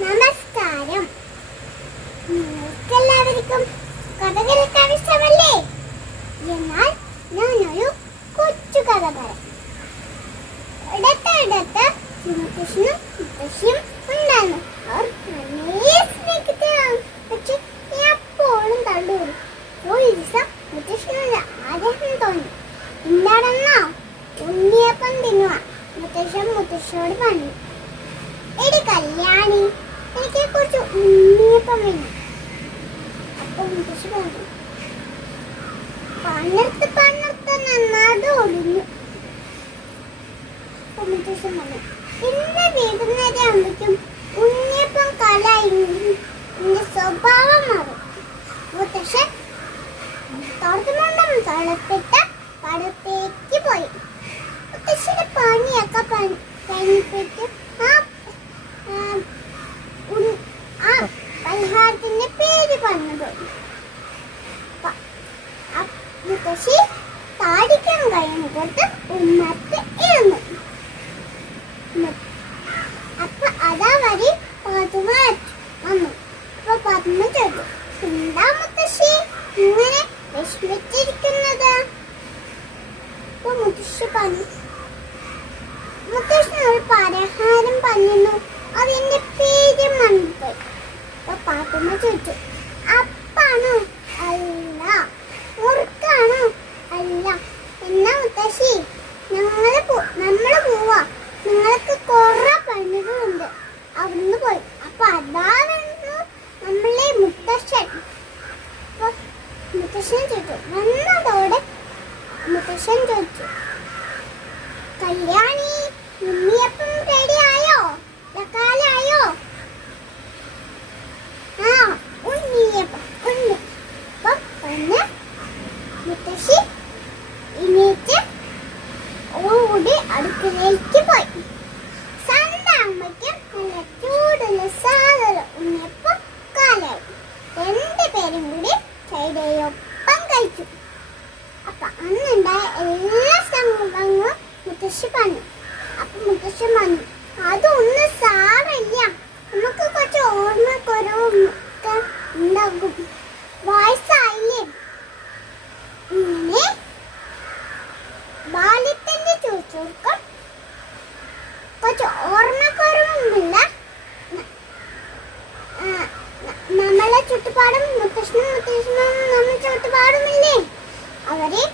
നമസ്കാരം. നിങ്ങൾക്കെല്ലാവർക്കും കഥ കേൾക്കാൻ ഇഷ്ടമല്ലേ? എന്നാൽ ഞാനൊരു കൊച്ചു കഥ പറയാം. ഇടത്ത് ശ്രീകൃഷ്ണനും മുത്തശ്ശിയും ഉണ്ടായിരുന്നു. അവർ വളരെ സ്നേഹിതരാണ്. പക്ഷെ എപ്പോഴും തള്ളുവരും. ഒരു ദിവസം മുത്തശ്ശിനൊരു ആഗ്രഹം തോന്നി. എന്താണെന്നോ? ഉണ്ണിയപ്പം തിന്നുക. മുത്തശ്ശിയോട് പറഞ്ഞു, എടി കല്യാണി, എനിക്ക് കുറച്ച് ഉണ്ണിയപ്പം വേണം. അപ്പൊ മുത്തശ്ശി പറഞ്ഞു, പണിർത്ത് നന്നാത് ഒടിഞ്ഞു. അപ്പൊ മുത്തശ്ശി പറഞ്ഞു, ഇന്ന് വൈകുന്നേരം ആകുമ്പോഴേക്കും ഉണ്ണിയപ്പം കലായി എന്റെ സ്വഭാവം മാറും. മുത്തശ്ശൻ തോർത്തുമുണ്ടും തളപ്പിട്ട് പടത്തേക്ക് പോയി. മുത്തശ്ശിയുടെ പണിയൊക്കെ കഴിഞ്ഞിട്ട് ആ പരിഹാരത്തിന്റെ പേര് പറഞ്ഞുപോയി. മുത്തശ്ശി താടിക്കാൻ കഴിഞ്ഞിട്ട് ഉമ്മത്ത് ഇരുന്നു. അപ്പൊ അതാ വരി പാത്തുമ വന്നു. അപ്പൊ പാത്തുമ ചോദിച്ചു, എന്താ മുത്തശ്ശി ഇങ്ങനെ വിഷമിച്ചിരിക്കുന്നത്? അപ്പൊ മുത്തശ്ശി പറഞ്ഞു, മുത്തശ്ശി ഒരു പരിഹാരം പറഞ്ഞു, അതിന്റെ പേര് മറന്നുപോയി. അപ്പൊ പാത്തുമ്മ ചോദിച്ചു, അപ്പാണോ? അല്ല. മുറുക്കാണോ? അല്ല. എന്നാ മുത്തശ്ശി നമ്മള് പോവാ, നിങ്ങൾക്ക് കുറെ പണികളുണ്ട്, അവിടുന്ന് പോയി. അപ്പൊ അതാണ് നമ്മളെ മുത്തശ്ശൻ. അപ്പൊ മുത്തശ്ശൻ ചോദിച്ചു, വന്നതോടെ മുത്തശ്ശൻ ചോദിച്ചു, കല്യാണി, ഉണ്ണിയപ്പം റെഡി ആയോ? കാലായോ? ആ, ഉണ്ണിയപ്പം പറഞ്ഞ് മുത്തശ്ശി എണീറ്റ് ഓടി അടുക്കളയിലേക്ക് പോയി. സന്ധ്യാകുമ്പോഴേക്കും നല്ല ചൂടുള്ള സാധന ഉണ്ണിയപ്പം കാലായി. രണ്ടുപേരും കൂടി ചൈതയൊപ്പം കഴിച്ചു. അപ്പൊ അന്നുണ്ടായ എല്ലാ സംഭവങ്ങളും മുത്തശ്ശി പറഞ്ഞു. അപ്പൊ മുത്തശ്ശി പറഞ്ഞു, അതൊന്നും സാരമില്ല, നമുക്ക് കുറച്ച് ഓർമ്മക്കുറവൊക്കെ ഉണ്ടാകും, വയസ്സായില്ലേ. ഇങ്ങനെ ബാല്യത്തിന്റെ ചുരുക്കം കുറച്ച് ഓർമ്മക്കുറവുമില്ല. നമ്മളെ ചുറ്റുപാടും മുത്തശ്ശനും നമ്മൾ ചുറ്റുപാടുമില്ലേ, അവരെ